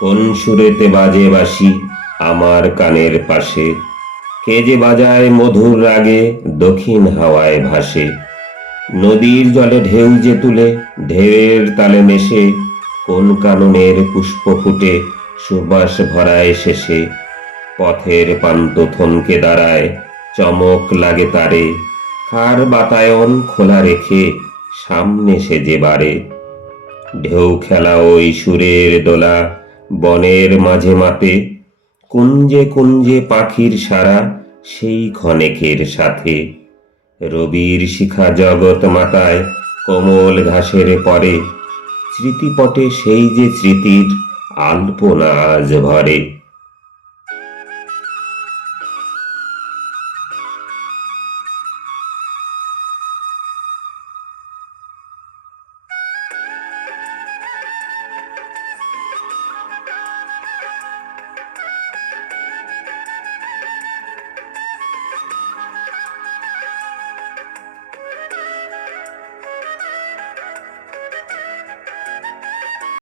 কোন সুরেতে বাজে বাঁশি আমার কানের পাশে, কে যে বাজায় মধুর রাগে দক্ষিণ হাওয়ায় ভাসে। নদীর জলে ঢেউ যে তুলে ঢেউয়ের তালে মেশে, কোন কাননের পুষ্প ফুটে সুবাস ভরায় শেষে। পথের পান্ত থমকে দাঁড়ায়, চমক লাগে তারে, কার বাতায়ন খোলা রেখে সামনে সে যে বারে। ঢেউ খেলা ওই সুরের দোলা বনের মাঝে মাতে, কুঞ্জে কুঞ্জে পাখির সারা সেই ক্ষণেকের সাথে। রবির শিখা জগৎ মাতায় কোমল ঘাসের পরে, স্মৃতিপটে সেই যে স্মৃতির আলপনা আজ ভরে।